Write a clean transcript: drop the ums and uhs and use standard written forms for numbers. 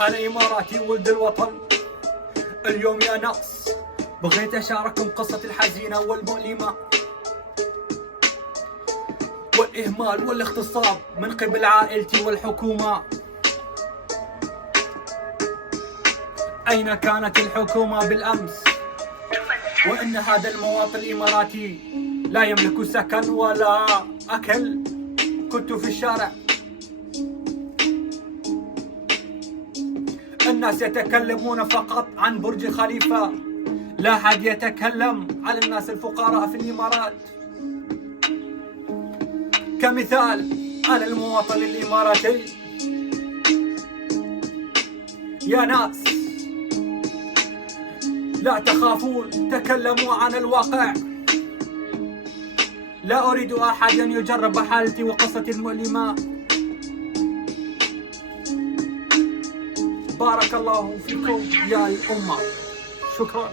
أنا إماراتي ولد الوطن. اليوم يا ناس بغيت أشارككم قصة الحزينة والمؤلمة والإهمال والاغتصاب من قبل عائلتي والحكومة. أين كانت الحكومة بالأمس وإن هذا المواطن الإماراتي لا يملك سكن ولا أكل؟ كنت في الشارع، الناس يتكلمون فقط عن برج خليفة، لا أحد يتكلم عن الناس الفقراء في الإمارات. كمثال أنا المواطن الإماراتي، يا ناس لا تخافون، تكلموا عن الواقع. لا أريد أحد أن يجرب حالتي وقصتي المؤلمة. بارك الله فيكم يا الأمة. شكرا.